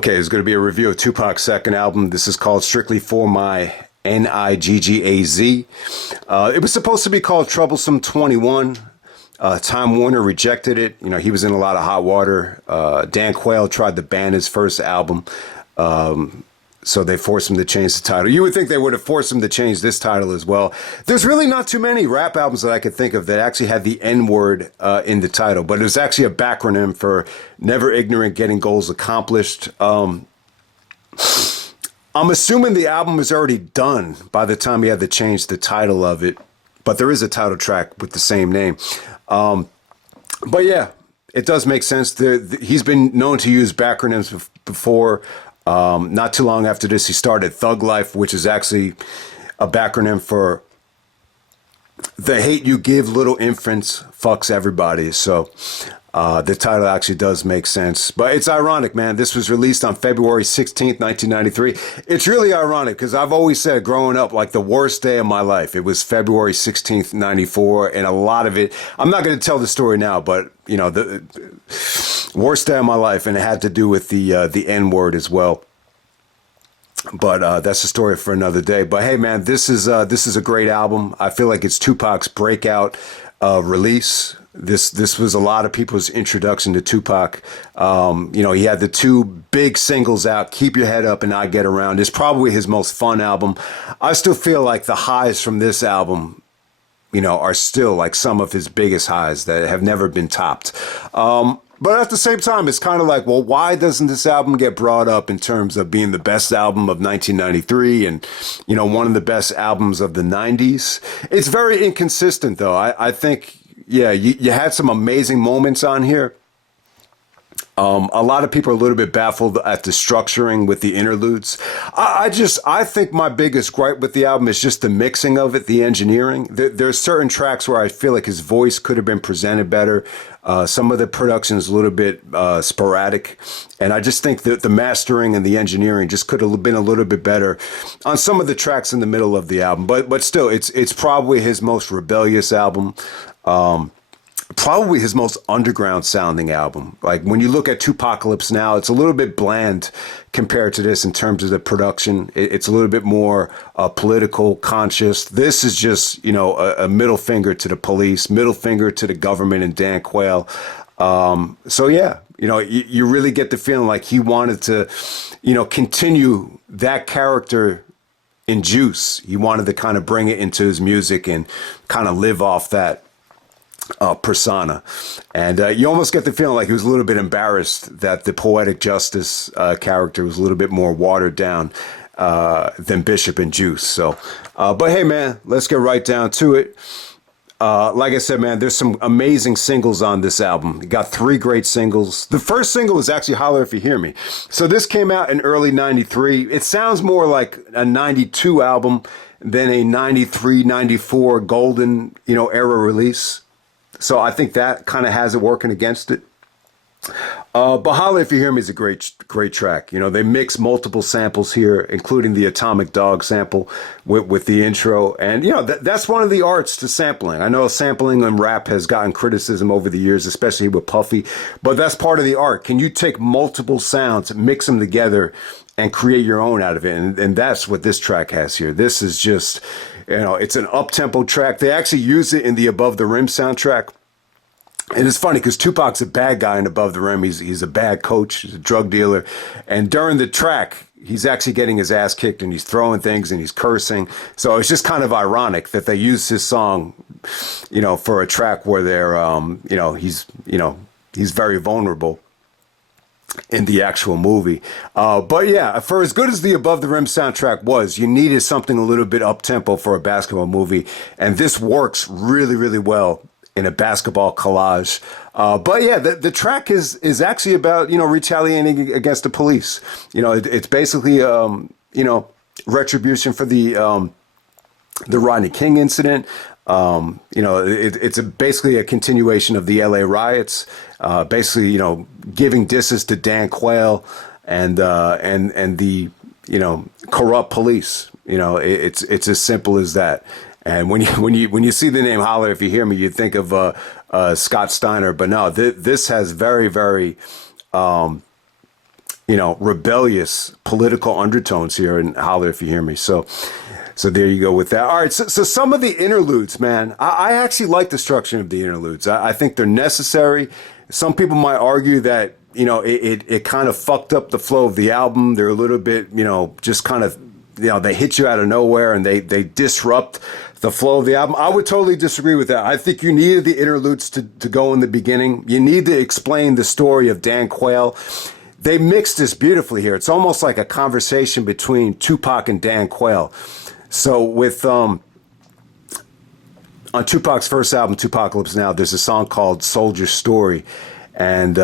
Okay, it's going to be a review of Tupac's second album. This is called Strictly for My N.I.G.G.A.Z. It was supposed to be called Troublesome 21. Time Warner rejected it. You know, he was in a lot of hot water. Dan Quayle tried to ban his first album. So they forced him to change the title. You would think they would have forced him to change this title as well. There's really not too many rap albums that I could think of that actually had the N word in the title, but it was actually a backronym for Never Ignorant, Getting Goals Accomplished. I'm assuming the album was already done by the time he had to change the title of it, but there is a title track with the same name. But yeah, it does make sense. He's been known to use backronyms before. Not too long after this, he started Thug Life, which is actually a backronym for The Hate You Give Little Infants Fucks Everybody. So the title actually does make sense. But it's ironic, man. This was released on February 16th, 1993. It's really ironic because I've always said growing up, like the worst day of my life, it was February 16th, 94. And a lot of it, I'm not going to tell the story now, but, you know, the worst day of my life. And it had to do with the N word as well. But that's a story for another day. But hey, man, this is a great album. I feel like it's Tupac's breakout release. This was a lot of people's introduction to Tupac. You know, he had the two big singles out, Keep Your Head Up and I Get Around. It's probably his most fun album. I still feel like the highs from this album, you know, are still like some of his biggest highs that have never been topped. But at the same time, it's kind of like, well, why doesn't this album get brought up in terms of being the best album of 1993 and, you know, one of the best albums of the 90s? It's very inconsistent, though. I think, yeah, you had some amazing moments on here. A lot of people are a little bit baffled at the structuring with the interludes. I think my biggest gripe with the album is just the mixing of it, the engineering. There's certain tracks where I feel like his voice could have been presented better. Some of the production is a little bit sporadic. And I just think that the mastering and the engineering just could have been a little bit better on some of the tracks in the middle of the album. But still, it's probably his most rebellious album. Probably his most underground sounding album. Like when you look at Tupacalypse now, it's a little bit bland compared to this in terms of the production. It's a little bit more political, conscious. This is just, you know, a middle finger to the police, middle finger to the government and Dan Quayle. So yeah, you know, you really get the feeling like he wanted to, you know, continue that character in Juice. He wanted to kind of bring it into his music and kind of live off that persona. And you almost get the feeling like he was a little bit embarrassed that the Poetic Justice character was a little bit more watered down than Bishop and Juice. So, but hey, man, let's get right down to it. Like I said, man, there's some amazing singles on this album. You got 3 great singles. The first single was actually Holler If You Hear Me. So this came out in early 93. It sounds more like a 92 album than a 93, 94 golden, you know, era release. So I think that kind of has it working against it. But Holla If You Hear Me is a great track. You know, they mix multiple samples here, including the Atomic Dog sample with the intro. And, you know, that's one of the arts to sampling. I know sampling in rap has gotten criticism over the years, especially with Puffy, but that's part of the art. Can you take multiple sounds, mix them together, and create your own out of it? And that's what this track has here. This is just, you know, it's an up-tempo track. They actually use it in the Above the Rim soundtrack. And it's funny because Tupac's a bad guy in Above the Rim. He's a bad coach. He's a drug dealer. And during the track, he's actually getting his ass kicked and he's throwing things and he's cursing. So it's just kind of ironic that they use his song, you know, for a track where they're, you know, he's very vulnerable in the actual movie. But yeah, for as good as the Above the Rim soundtrack was, you needed something a little bit up-tempo for a basketball movie. And this works really, really well in a basketball collage. But yeah, the track is actually about, you know, retaliating against the police. You know, it's basically, you know, retribution for the Rodney King incident. You know, it's basically a continuation of the LA riots, basically, you know, giving disses to Dan Quayle and the, you know, corrupt police. You know, it's as simple as that. And when you see the name Holler If You Hear Me, you think of Scott Steiner. But no, this has very, very, you rebellious political undertones here, and holler if you hear me. So there you go with that. All right, so some of the interludes, man, I actually like the structure of the interludes. I think they're necessary. Some people might argue that it kind of fucked up the flow of the album. They're a little bit just kind of they hit you out of nowhere and they disrupt the flow of the album. I would totally disagree with that. I think you needed the interludes to go in the beginning. You need to explain the story of Dan Quayle. They mixed this beautifully here. It's almost like a conversation between Tupac and Dan Quayle. So with on Tupac's first album, Tupacalypse Now, there's a song called Soldier Story. And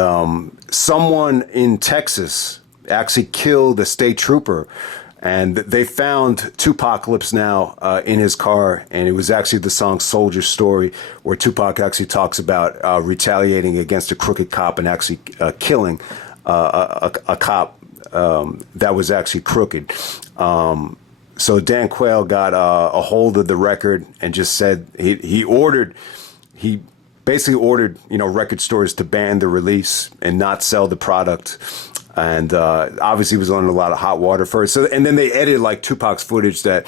someone in Texas actually killed a state trooper. And they found Tupacalypse Now in his car. And it was actually the song Soldier Story, where Tupac actually talks about retaliating against a crooked cop and actually killing a cop that was actually crooked. So Dan Quayle got a hold of the record and just said he basically ordered record stores to ban the release and not sell the product, and obviously he was on a lot of hot water first. So and then they edited like Tupac's footage that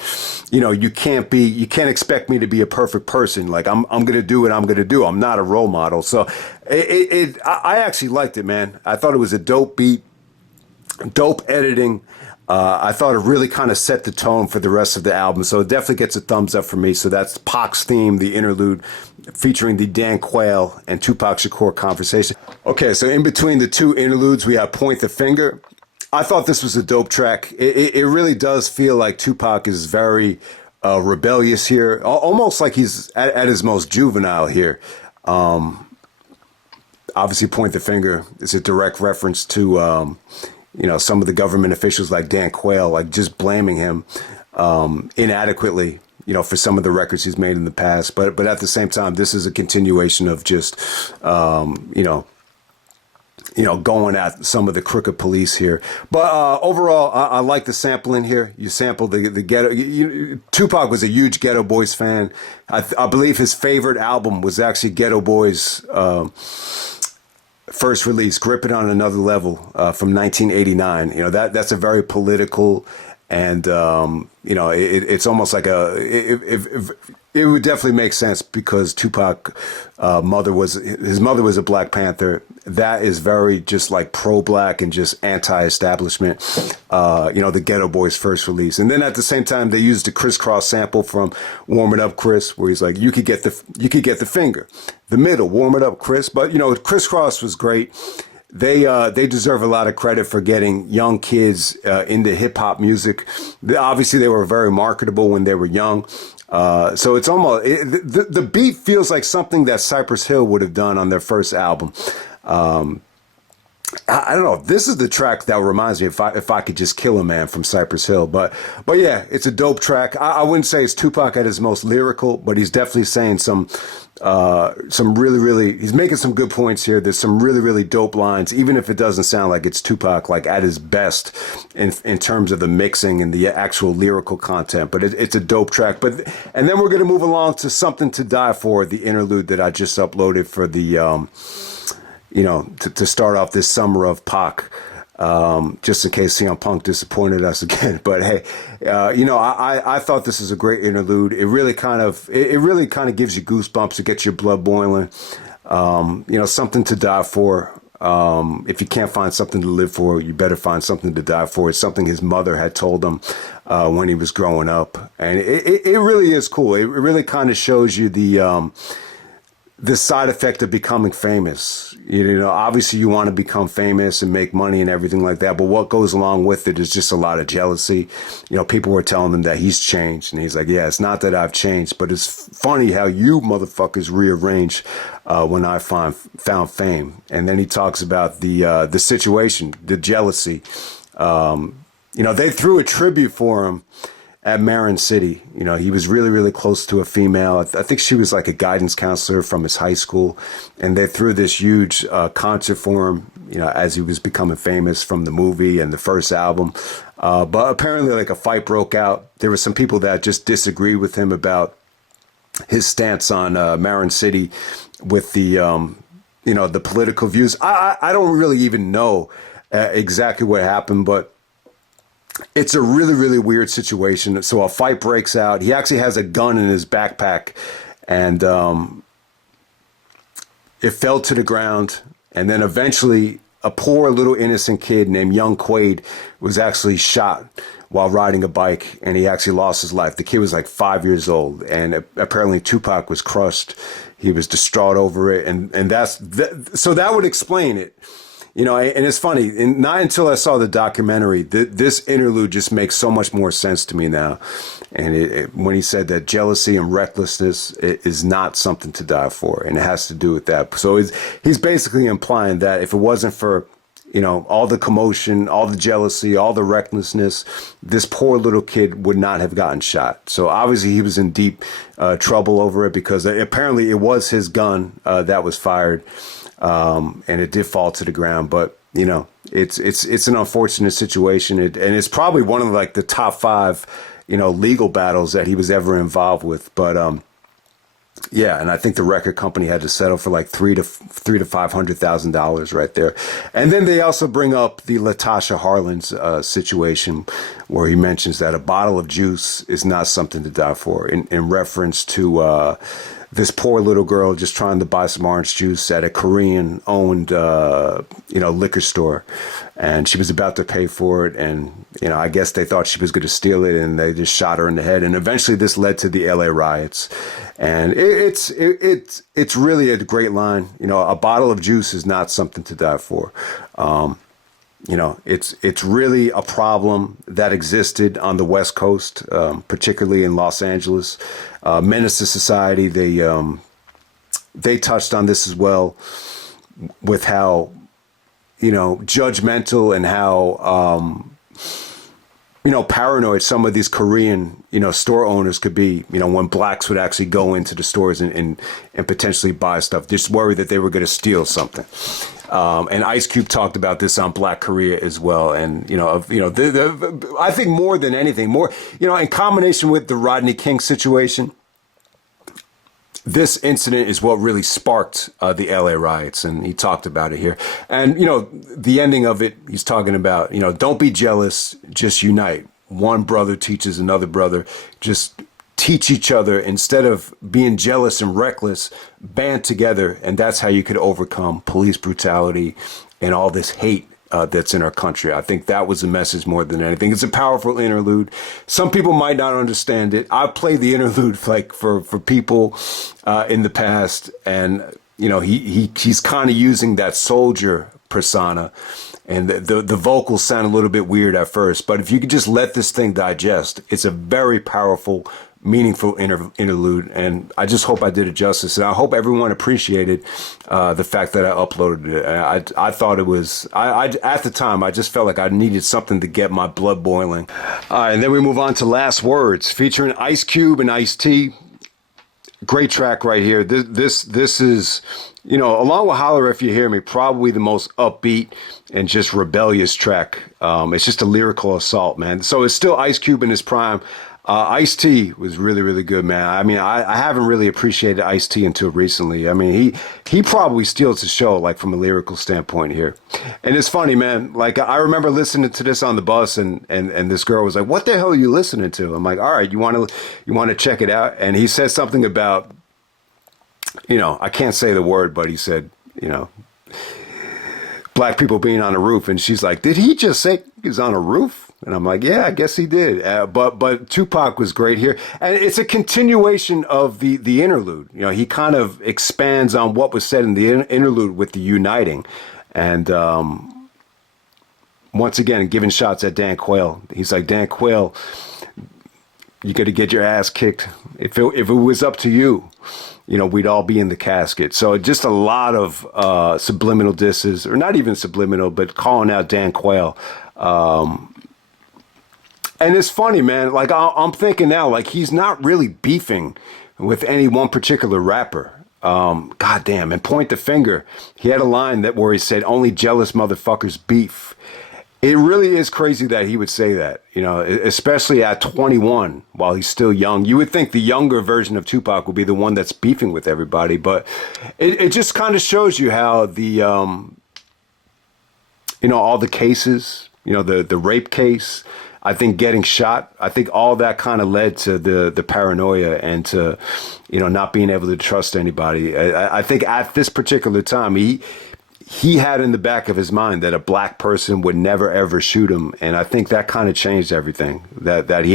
you can't expect me to be a perfect person. Like I'm gonna do what I'm gonna do. I'm not a role model. So I actually liked it, man. I thought it was a dope beat, dope editing. I thought it really kind of set the tone for the rest of the album, so it definitely gets a thumbs up for me. So that's Pac's theme, the interlude, featuring the Dan Quayle and Tupac Shakur conversation. Okay, so in between the two interludes, we have Point the Finger. I thought this was a dope track. It really does feel like Tupac is very rebellious here, almost like he's at his most juvenile here. Obviously, Point the Finger is a direct reference to some of the government officials like Dan Quayle, like just blaming him inadequately, for some of the records he's made in the past. But at the same time, this is a continuation of just, going at some of the crooked police here. But overall, I like the sampling here. You sample the ghetto. Tupac was a huge Ghetto Boys fan. I believe his favorite album was actually Ghetto Boys' first release, Grip It on Another Level, from 1989. That's a very political, and it's almost like it would definitely make sense because Tupac his mother was a Black Panther. That is very just like pro-black and just anti-establishment. The Ghetto Boys' first release, and then at the same time they used the crisscross sample from "Warm It Up, Chris," where he's like, "You could get the finger, the middle, warm it up, Chris." But crisscross was great. They deserve a lot of credit for getting young kids into hip hop music. Obviously, they were very marketable when they were young. So it's almost the beat feels like something that Cypress Hill would have done on their first album. I don't know. This is the track that reminds me if I could just kill a man from Cypress Hill. But yeah, it's a dope track. I wouldn't say it's Tupac at his most lyrical, but he's definitely saying some really, really, he's making some good points here. There's some really, really dope lines, even if it doesn't sound like it's Tupac, like at his best in terms of the mixing and the actual lyrical content. But it's a dope track. And then we're going to move along to Something to Die For, the interlude that I just uploaded for the, to start off this summer of Pac, just in case CM Punk disappointed us again. But hey, I thought this is a great interlude. It really kind of gives you goosebumps. It gets your blood boiling. Something to die for. If you can't find something to live for, you better find something to die for. It's something his mother had told him when he was growing up, and it really is cool. It really kind of shows you the side effect of becoming famous. Obviously you want to become famous and make money and everything like that, but what goes along with it is just a lot of jealousy. People were telling him that he's changed, and he's like, yeah, it's not that I've changed, but it's funny how you motherfuckers rearranged when I found fame. And then he talks about the situation, the jealousy. They threw a tribute for him at Marin City. He was really, really close to a female. I think she was like a guidance counselor from his high school. And they threw this huge concert for him, as he was becoming famous from the movie and the first album. But apparently like a fight broke out. There were some people that just disagreed with him about his stance on Marin City with the, the political views. I don't really even know exactly what happened, but it's a really, really weird situation. So a fight breaks out. He actually has a gun in his backpack, and it fell to the ground. And then eventually, a poor little innocent kid named Young Quaid was actually shot while riding a bike, and he actually lost his life. The kid was like 5 years old, and apparently Tupac was crushed. He was distraught over it, and so that would explain it. You know, and it's funny, and not until I saw the documentary, this interlude just makes so much more sense to me now. And when he said that jealousy and recklessness is not something to die for, and it has to do with that. So he's basically implying that if it wasn't for, you know, all the commotion, all the jealousy, all the recklessness, this poor little kid would not have gotten shot. So obviously he was in deep trouble over it, because apparently it was his gun that was fired. And it did fall to the ground, but you know, it's an unfortunate situation, and it's probably one of like the top five, you know, legal battles that he was ever involved with. But yeah, and I think the record company had to settle for like three to $500,000 right there. And then they also bring up the Latasha Harlins situation, where he mentions that a bottle of juice is not something to die for, in reference to this poor little girl just trying to buy some orange juice at a Korean-owned, you know, liquor store, and she was about to pay for it, and you know, I guess they thought she was going to steal it, and they just shot her in the head, and eventually this led to the L.A. riots, and it's really a great line. You know, a bottle of juice is not something to die for. You know, it's really a problem that existed on the West Coast, particularly in Los Angeles. Menace to Society, they touched on this as well, with how, you know, judgmental and how you know, paranoid some of these Korean, you know, store owners could be, you know, when blacks would actually go into the stores and potentially buy stuff, just worried that they were going to steal something. And Ice Cube talked about this on Black Korea as well. And, you know, I think more than anything, you know, in combination with the Rodney King situation, this incident is what really sparked the LA riots, and he talked about it here. And, you know, the ending of it, he's talking about, you know, don't be jealous, just unite. One brother teaches another brother. Just teach each other. Instead of being jealous and reckless, band together, and that's how you could overcome police brutality and all this hate that's in our country. I think that was the message more than anything. It's a powerful interlude. Some people might not understand it. I played the interlude like for people in the past, and you know, he's kind of using that soldier persona, and the vocals sound a little bit weird at first, but if you could just let this thing digest, it's a very powerful, meaningful interlude, and I just hope I did it justice, and I hope everyone appreciated the fact that I uploaded it. I thought it was, I at the time, I just felt like I needed something to get my blood boiling. All right, and then we move on to Last Words, featuring Ice Cube and Ice-T. Great track right here. This is, you know, along with Holler If You Hear Me, probably the most upbeat and just rebellious track. It's just a lyrical assault, man. So it's still Ice Cube in his prime. Ice-T was really, really good, man. I mean, I haven't really appreciated Ice-T until recently. I mean, he probably steals the show, like, from a lyrical standpoint here. And it's funny, man. Like, I remember listening to this on the bus, and this girl was like, "What the hell are you listening to?" I'm like, "All right, you want to check it out?" And he said something about, you know, I can't say the word, but he said, you know, black people being on a roof, and she's like, "Did he just say he's on a roof?" And I'm like, yeah, I guess he did. But Tupac was great here. And it's a continuation of the interlude. You know, he kind of expands on what was said in the interlude with the uniting. And once again, giving shots at Dan Quayle. He's like, Dan Quayle, you got to get your ass kicked. If it was up to you, you know, we'd all be in the casket. So just a lot of subliminal disses, or not even subliminal, but calling out Dan Quayle. And it's funny, man, like I'm thinking now, like he's not really beefing with any one particular rapper. God damn, and Point the Finger, he had a line where he said, "Only jealous motherfuckers beef." It really is crazy that he would say that, you know, especially at 21 while he's still young. You would think the younger version of Tupac would be the one that's beefing with everybody, but it just kind of shows you how all the cases, the rape case. I think getting shot, I think all that kind of led to the paranoia and to, not being able to trust anybody. I think at this particular time, he had in the back of his mind that a black person would never ever shoot him, and I think that kind of changed everything. That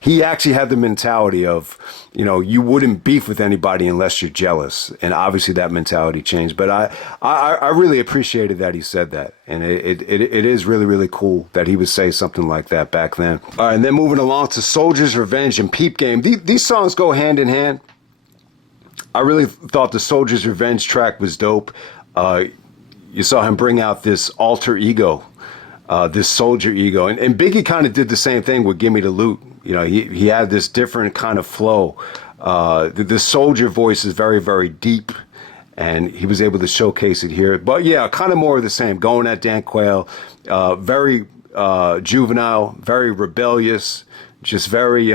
he actually had the mentality of, you wouldn't beef with anybody unless you're jealous, and obviously that mentality changed. But I really appreciated that he said that, and it is really really cool that he would say something like that back then. All right, and then moving along to Soldier's Revenge and Peep Game. These songs go hand in hand. I really thought the Soldier's Revenge track was dope. You saw him bring out this alter ego, this soldier ego. And Biggie kind of did the same thing with Gimme the Loot. He had this different kind of flow. The soldier voice is very, very deep, and he was able to showcase it here. But yeah, kind of more of the same, going at Dan Quayle, very juvenile, very rebellious, just very,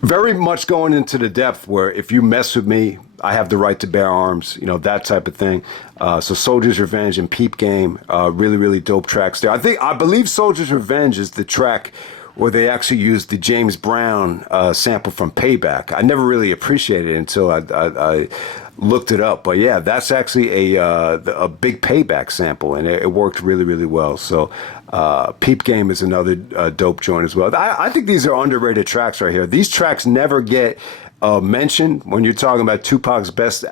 very much going into the depth where if you mess with me, I have the right to bear arms, that type of thing. So Soldier's Revenge and Peep Game, really, really dope tracks there. I believe Soldier's Revenge is the track where they actually used the James Brown sample from Payback. I never really appreciated it until I looked it up. But yeah, that's actually a big Payback sample, and it worked really, really well. So Peep Game is another dope joint as well. I think these are underrated tracks right here. These tracks never get mentioned when you're talking about Tupac's best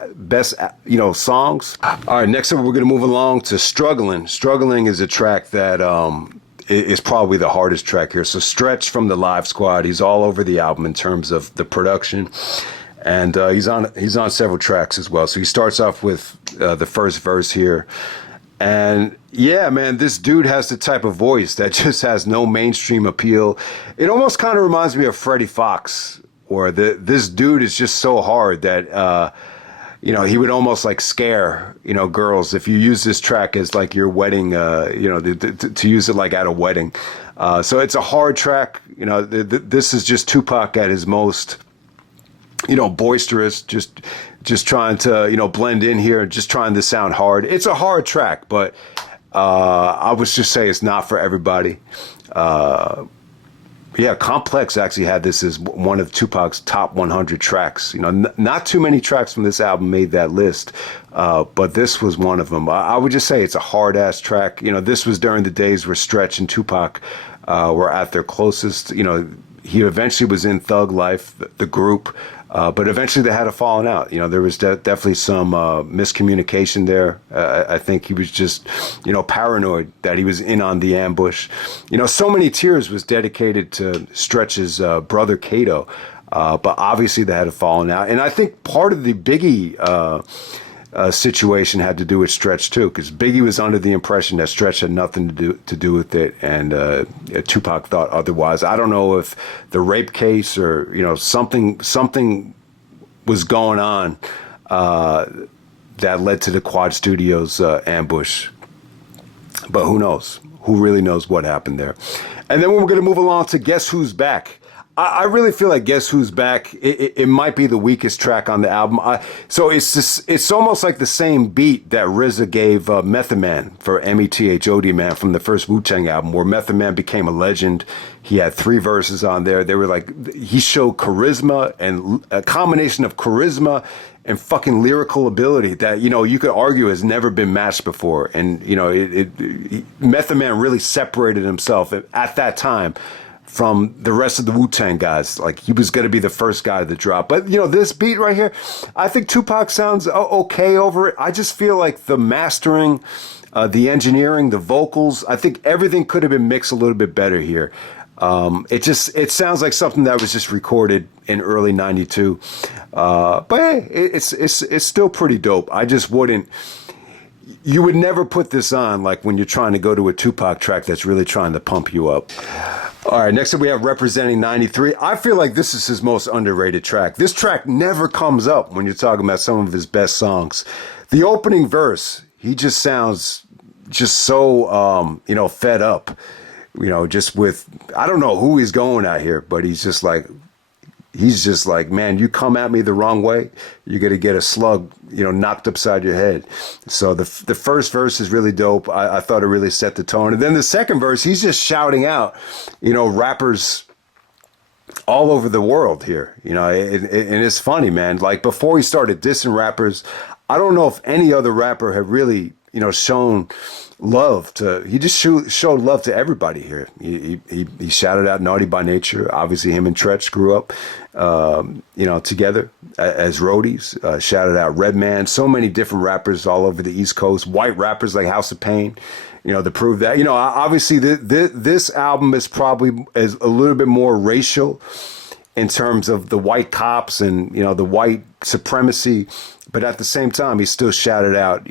songs. All right, next up we're going to move along to Struggling. Struggling is a track that is probably the hardest track here. So Stretch from the Live Squad, he's all over the album in terms of the production, and he's on several tracks as well. So he starts off with the first verse here. And yeah, man, this dude has the type of voice that just has no mainstream appeal. It almost kind of reminds me of Freddie Fox, or this dude is just so hard that, he would almost like scare, girls if you use this track as like your wedding, to use it like at a wedding. So it's a hard track. This is just Tupac at his most, boisterous, just trying to, blend in here, just trying to sound hard. It's a hard track, but I would just say it's not for everybody. Yeah, Complex actually had this as one of Tupac's top 100 tracks. Not too many tracks from this album made that list, but this was one of them. I would just say it's a hard-ass track. This was during the days where Stretch and Tupac were at their closest. He eventually was in Thug Life, the group, but eventually they had a falling out. There was definitely some miscommunication there. I think he was just, paranoid that he was in on the ambush. So Many Tears was dedicated to Stretch's brother Kato, but obviously they had a falling out. And I think part of the Biggie situation had to do with Stretch too, because Biggie was under the impression that Stretch had nothing to do with it, and Tupac thought otherwise. I don't know if the rape case or something was going on that led to the Quad Studios ambush, but who knows? Who really knows what happened there? And then we're going to move along to Guess Who's Back. I really feel like Guess Who's Back, it might be the weakest track on the album. So it's almost like the same beat that RZA gave Method Man for METHOD Man from the first Wu-Tang album, where Method Man became a legend. He had 3 verses on there. They were like, he showed charisma, and a combination of charisma and fucking lyrical ability that, you could argue has never been matched before. And, Method Man really separated himself at that time from the rest of the Wu-Tang guys. Like, he was going to be the first guy to drop. But, this beat right here, I think Tupac sounds okay over it. I just feel like the mastering, the engineering, the vocals, I think everything could have been mixed a little bit better here. It sounds like something that was just recorded in early '92. But hey, it's still pretty dope. I just wouldn't. You would never put this on like when you're trying to go to a Tupac track that's really trying to pump you up. All right, next up we have Representing 93. I feel like this is his most underrated track. This track never comes up when you're talking about some of his best songs. The opening verse, he just sounds just so, fed up, just with, I don't know who he's going at here, but he's just like, he's just like, man, you come at me the wrong way, you're gonna get a slug, knocked upside your head. So the first verse is really dope. I thought it really set the tone, and then the second verse, he's just shouting out, rappers all over the world here, and it's funny, man. Like before he started dissing rappers, I don't know if any other rapper had really, shown love to. He just showed love to everybody here. He shouted out Naughty by Nature. Obviously, him and Tretch grew up, together as roadies. Shouted out Redman. So many different rappers all over the East Coast. White rappers like House of Pain. To prove that, obviously this album is probably is a little bit more racial in terms of the white cops and, the white supremacy. But at the same time, he still shouted out,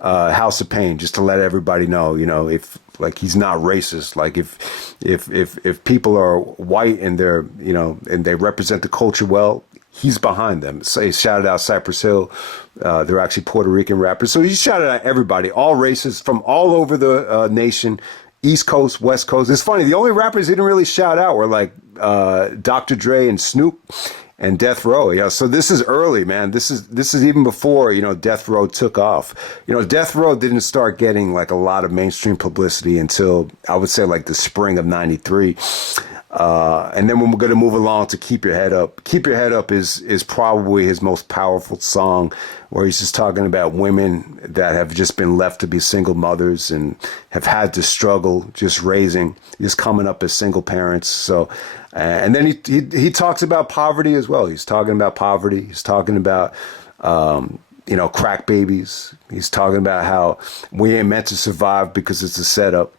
House of Pain, just to let everybody know, if like he's not racist. Like if people are white and they're, and they represent the culture well, he's behind them. So he shouted out Cypress Hill. They're actually Puerto Rican rappers. So he shouted out everybody, all races from all over the nation, East Coast, West Coast. It's funny. The only rappers he didn't really shout out were like Dr. Dre and Snoop and Death Row. So this is early, man. This is even before, Death Row took off. Death Row didn't start getting like a lot of mainstream publicity until I would say like the spring of '93. And then when we're going to move along to Keep Your Head Up. Keep Your Head Up is probably his most powerful song, where he's just talking about women that have just been left to be single mothers and have had to struggle just coming up as single parents. So, and then he talks about poverty as well. He's talking about poverty. He's talking about, crack babies. He's talking about how we ain't meant to survive because it's a setup.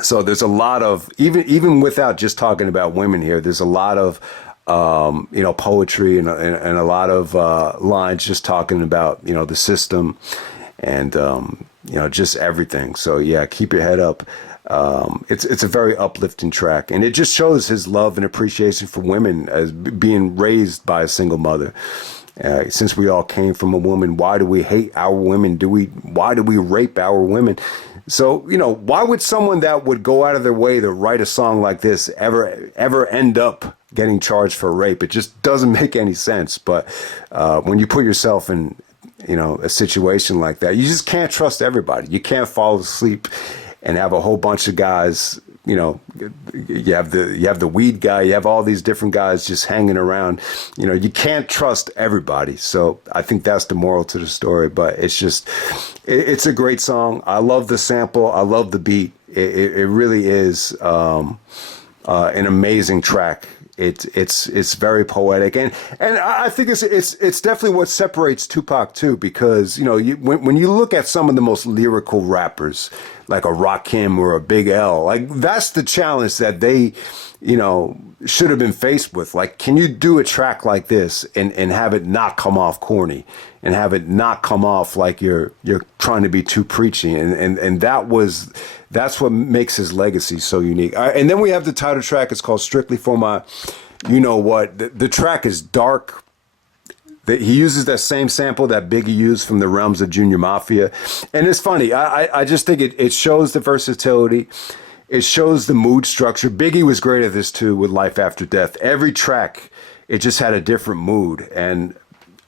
So there's a lot of, even without just talking about women here, there's a lot of, poetry and a lot of lines just talking about, the system and, just everything. So, yeah, Keep Your Head Up. It's a very uplifting track, and it just shows his love and appreciation for women as being raised by a single mother. Since we all came from a woman, why do we hate our women? Why do we rape our women? So, why would someone that would go out of their way to write a song like this ever end up getting charged for rape? It just doesn't make any sense. But when you put yourself in, a situation like that, you just can't trust everybody. You can't fall asleep and have a whole bunch of guys. You have the weed guy, you have all these different guys just hanging around. You can't trust everybody. So I think that's the moral to the story. But it's a great song. I love the sample. I love the beat. It really is an amazing track. It's very poetic, and I think it's definitely what separates Tupac too, because when you look at some of the most lyrical rappers like a Rakim or a Big L, like that's the challenge that they should have been faced with. Like, can you do a track like this and have it not come off corny and have it not come off like you're trying to be too preachy, and that's what makes his legacy so unique. And then we have the title track. It's called Strictly for My You Know What. The track is dark. He uses that same sample that Biggie used from the realms of Junior Mafia. And it's funny. I just think it shows the versatility. It shows the mood structure. Biggie was great at this too with Life After Death. Every track, it just had a different mood. And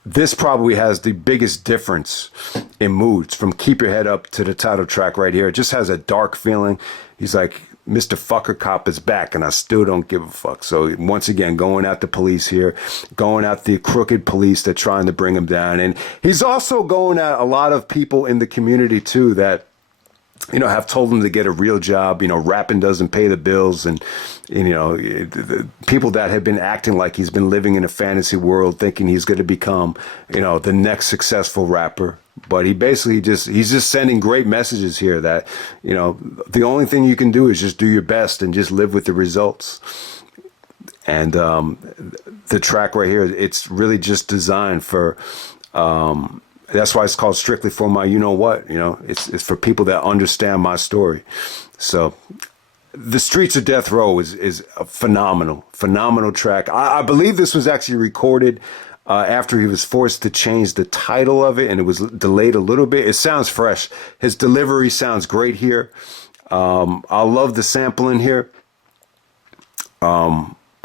this probably has the biggest difference in moods from Keep Your Head Up to the title track right here. It just has a dark feeling. He's like, Mr. Fucker Cop is back and I still don't give a fuck. So once again, going at the police here, going at the crooked police that trying to bring him down. And he's also going at a lot of people in the community too that have told him to get a real job. Rapping doesn't pay the bills. And, the people that have been acting like he's been living in a fantasy world thinking he's going to become, the next successful rapper. But he basically he's just sending great messages here that, the only thing you can do is just do your best and just live with the results. And the track right here, it's really just designed for, that's why it's called Strictly for My You Know What. It's for people that understand my story. So The Streets of Death Row is a phenomenal track. I believe this was actually recorded after he was forced to change the title of it, and it was delayed a little bit. It sounds fresh. His delivery sounds great here. I love the sampling here.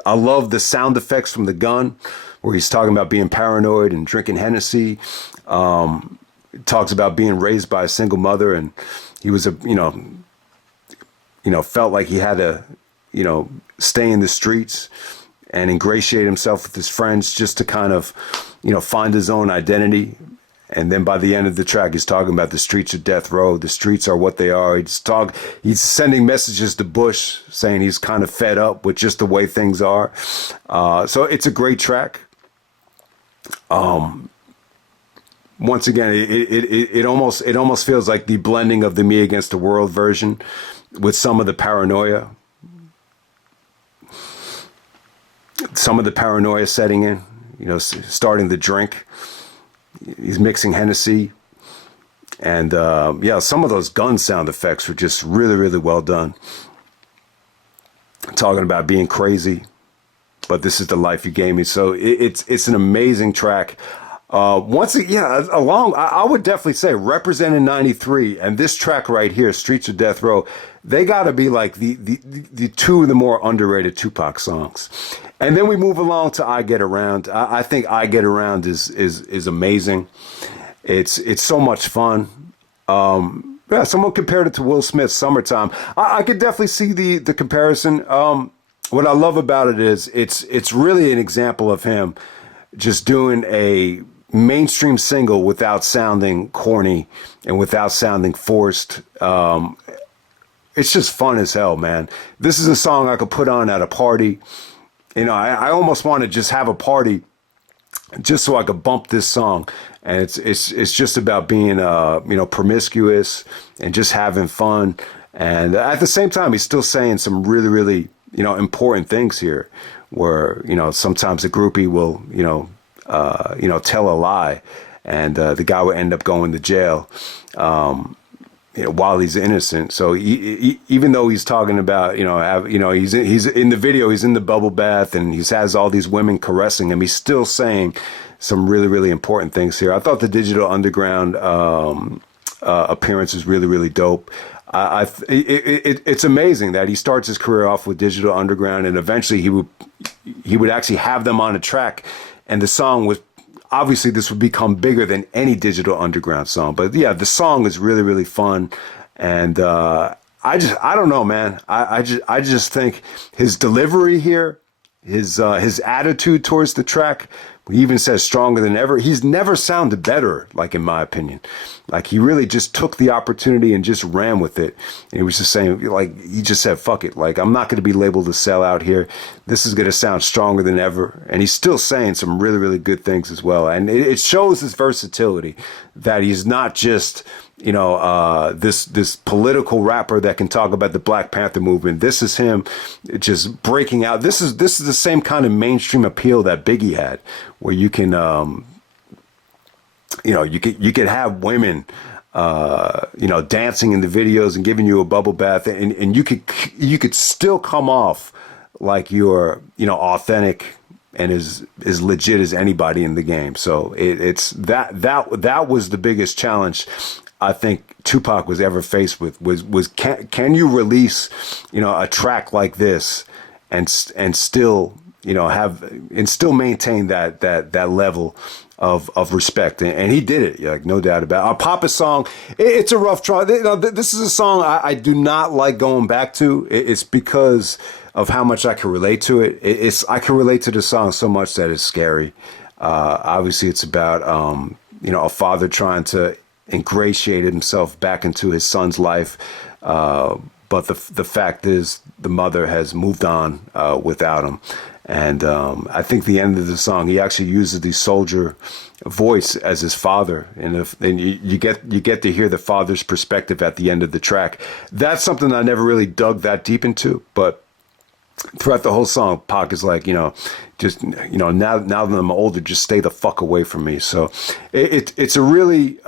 I love the sound effects from the gun, where he's talking about being paranoid and drinking Hennessy. Talks about being raised by a single mother, and he was felt like he had to, stay in the streets and ingratiate himself with his friends just to kind of, find his own identity. And then by the end of the track, he's talking about the streets of death row. The streets are what they are. He's sending messages to Bush saying he's kind of fed up with just the way things are. So it's a great track. Once again, it almost feels like the blending of the Me Against the World version with some of the paranoia setting in, starting the drink. He's mixing Hennessy. And some of those gun sound effects were just really, really well done. Talking about being crazy, but this is the life you gave me. So it's an amazing track. I would definitely say representing 93 and this track right here, Streets of Death Row, they got to be like the two of the more underrated Tupac songs. And then we move along to I Get Around. I think I Get Around is amazing. It's so much fun. Someone compared it to Will Smith's Summertime. I could definitely see the comparison. What I love about it is it's really an example of him just doing a mainstream single without sounding corny and without sounding forced. It's just fun as hell, man. This is a song I could put on at a party. I almost want to just have a party just so I could bump this song. And it's just about being promiscuous and just having fun. And at the same time, he's still saying some really, really, important things here, where, sometimes a groupie will, tell a lie, and the guy will end up going to jail while he's innocent. So even though he's talking about, he's in the video, he's in the bubble bath, and he has all these women caressing him, he's still saying some really, really important things here. I thought the Digital Underground appearance was really, really dope. It's amazing that he starts his career off with Digital Underground, and eventually he would actually have them on a track, and the song was obviously this would become bigger than any Digital Underground song. But yeah, the song is really, really fun, and I don't know, man. I just think his delivery here, his attitude towards the track. He even says stronger than ever. He's never sounded better, like, in my opinion. Like, he really just took the opportunity and just ran with it. And he was just saying, like, he just said, fuck it. Like, I'm not going to be labeled a sellout here. This is going to sound stronger than ever. And he's still saying some really, really good things as well. And it shows his versatility, that he's not just, this political rapper that can talk about the Black Panther movement. This is him just breaking out. This is the same kind of mainstream appeal that Biggie had, where you can, you could have women, dancing in the videos and giving you a bubble bath, and you could still come off like you're, authentic and as legit as anybody in the game. So it's that was the biggest challenge I think Tupac was ever faced with, was can you release, a track like this and still, still maintain that level of respect. And he did it, like, no doubt about it. Our Papa's song, it's a rough try. This is a song I do not like going back to. It's because of how much I can relate to it. I can relate to the song so much that it's scary. Obviously it's about, a father trying to ingratiate himself back into his son's life. But the fact is the mother has moved on without him. And I think the end of the song, he actually uses the soldier voice as his father. And you get to hear the father's perspective at the end of the track. That's something I never really dug that deep into. But throughout the whole song, Pac is like, now that I'm older, just stay the fuck away from me. So it's a really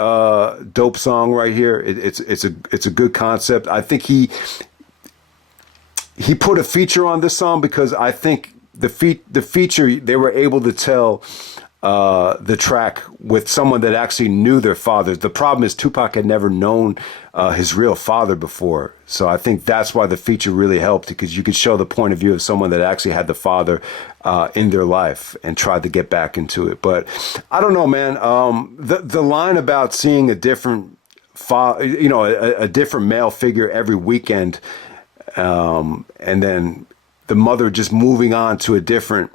dope song right here. It's a good concept. I think he put a feature on this song because I think the feature, they were able to tell the track with someone that actually knew their father. The problem is Tupac had never known his real father before. So I think that's why the feature really helped, because you could show the point of view of someone that actually had the father in their life and tried to get back into it. But I don't know, man. The line about seeing a different a different male figure every weekend, and then the mother just moving on to a different,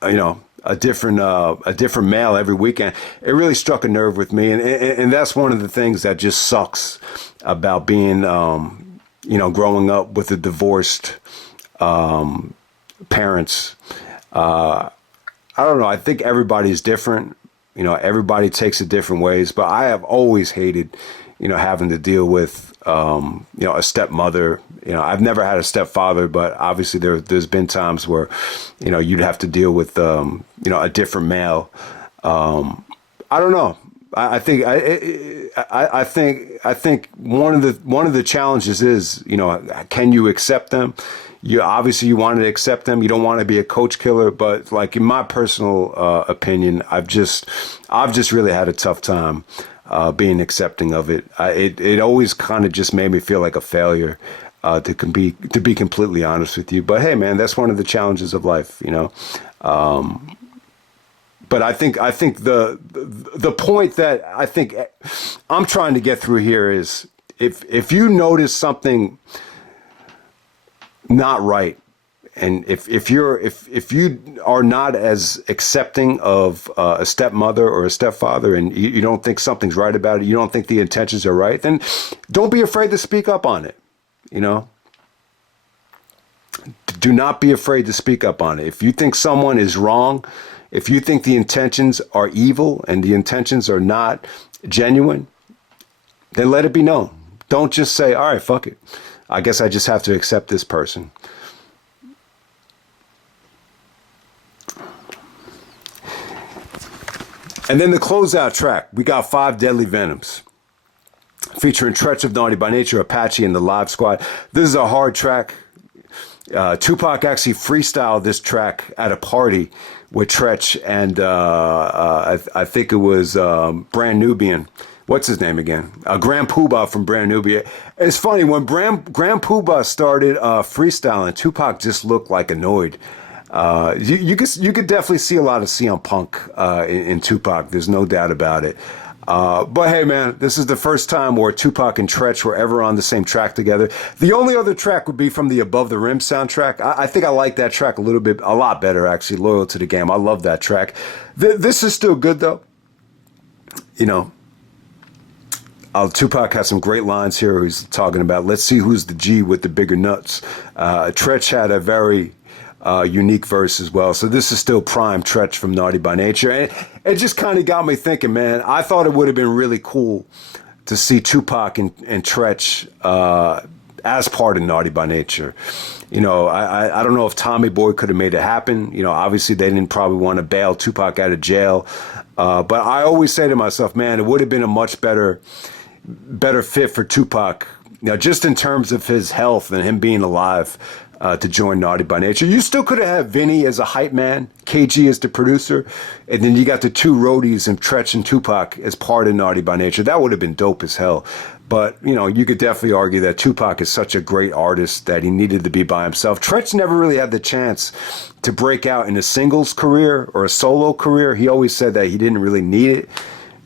a different male every weekend. It really struck a nerve with me, and that's one of the things that just sucks about being, growing up with a divorced parents. I don't know. I think everybody's different. Everybody takes it different ways, but I have always hated, having to deal with, a stepmother. I've never had a stepfather, but obviously there's been times where, you'd have to deal with, a different male. I don't know. I think one of the challenges is, can you accept them? You want to accept them. You don't want to be a coach killer, but like in my personal opinion, I've just really had a tough time being accepting of it. It always kind of just made me feel like a failure, to be completely honest with you. But hey, man, that's one of the challenges of life, But I think the point that I think I'm trying to get through here is, if you notice something not right, and if you are not as accepting of a stepmother or a stepfather, and you don't think something's right about it, you don't think the intentions are right, then don't be afraid to speak up on it. Do not be afraid to speak up on it. If you think someone is wrong, if you think the intentions are evil and the intentions are not genuine, then let it be known. Don't just say, all right, fuck it, I guess I just have to accept this person. And then the closeout track, we got 5 Deadly Venoms, featuring Treach of Naughty by Nature, Apache, and the Live Squad. This is a hard track. Tupac actually freestyled this track at a party with Treach and I think it was Brand Nubian. What's his name again? Grand Poobah from Brand Nubia. It's funny, when Grand Poobah started freestyling, Tupac just looked like annoyed. You could definitely see a lot of CM Punk in Tupac. There's no doubt about it. But hey, man, this is the first time where Tupac and Treach were ever on the same track together. The only other track would be from the Above the Rim soundtrack. I think I like that track a lot better, actually. Loyal to the Game. I love that track. This is still good, though. Tupac has some great lines here. He's talking about, let's see who's the G with the bigger nuts. Treach had a very unique verse as well. So this is still prime Treach from Naughty by Nature. And it just kind of got me thinking, man, I thought it would have been really cool to see Tupac and Treach as part of Naughty by Nature. I don't know if Tommy Boy could have made it happen. Obviously they didn't probably want to bail Tupac out of jail. But I always say to myself, man, it would have been a much better fit for Tupac, just in terms of his health and him being alive, to join Naughty by Nature. You still could have had Vinny as a hype man, KG as the producer, and then you got the 2 roadies and Treach and Tupac as part of Naughty by Nature. That would have been dope as hell. But, you could definitely argue that Tupac is such a great artist that he needed to be by himself. Treach never really had the chance to break out in a singles career or a solo career. He always said that he didn't really need it.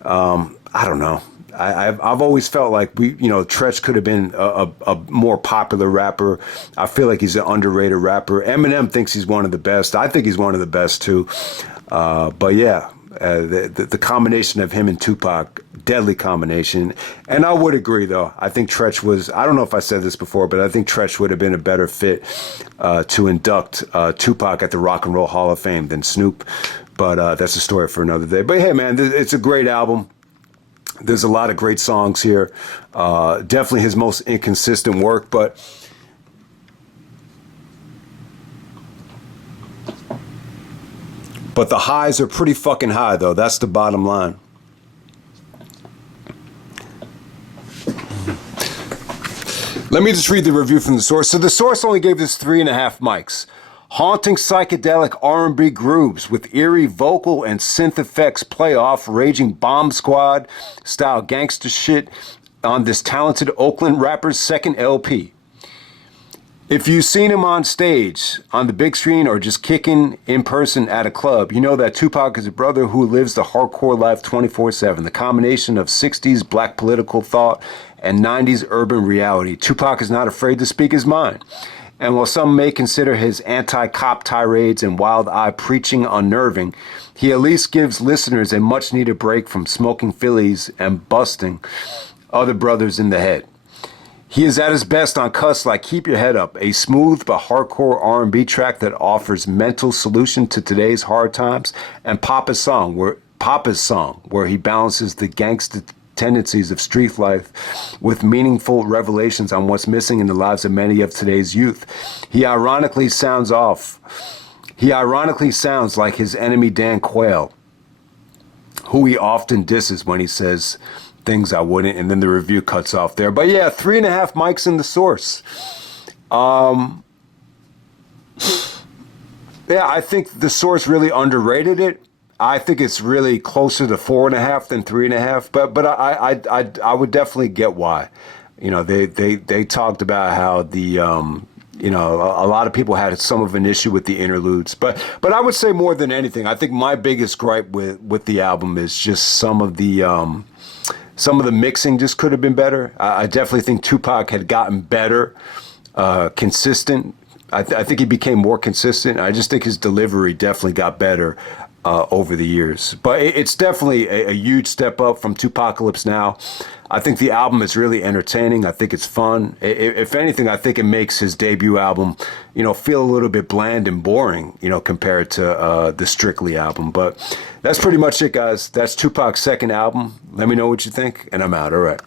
I don't know. I've always felt like Treach could have been a more popular rapper. I feel like he's an underrated rapper. Eminem thinks he's one of the best. I think he's one of the best too. But yeah, the combination of him and Tupac, deadly combination. And I would agree though. I think Treach was, I don't know if I said this before, but I think Treach would have been a better fit to induct Tupac at the Rock and Roll Hall of Fame than Snoop. But that's a story for another day. But hey, man, it's a great album. There's a lot of great songs here. Definitely his most inconsistent work, but the highs are pretty fucking high, though. That's the bottom line. Let me just read the review from the source. So the source only gave this 3.5 mics. Haunting psychedelic R&B grooves with eerie vocal and synth effects play off raging bomb squad style gangster shit on this talented Oakland rapper's second LP. If you've seen him on stage, on the big screen, or just kicking in person at a club, you know that Tupac is a brother who lives the hardcore life 24/7, the combination of 60s black political thought and 90s urban reality. Tupac is not afraid to speak his mind. And while some may consider his anti-cop tirades and wild-eye preaching unnerving, he at least gives listeners a much-needed break from smoking Phillies and busting other brothers in the head. He is at his best on cuts like Keep Your Head Up, a smooth but hardcore R&B track that offers mental solution to today's hard times, and Papa's Song, where he balances the gangster tendencies of street life with meaningful revelations on what's missing in the lives of many of today's youth. He ironically sounds like his enemy Dan Quayle, who he often disses when he says things I wouldn't, and then the review cuts off there. But yeah, 3.5 mics in the source. Yeah, I think the source really underrated it. I think it's really closer to 4.5 than 3.5, but I would definitely get why. You know, they talked about how the a lot of people had some of an issue with the interludes, but I would say more than anything, I think my biggest gripe with the album is just some of the mixing just could have been better. I definitely think Tupac had gotten better, consistent. I think he became more consistent. I just think his delivery definitely got better over the years. But it's definitely a huge step up from Tupacalypse Now. I think the album is really entertaining. I think it's fun. If anything, I think it makes his debut album, feel a little bit bland and boring, compared to the Strictly album. But that's pretty much it, guys. That's Tupac's second album. Let me know what you think, and I'm out. All right.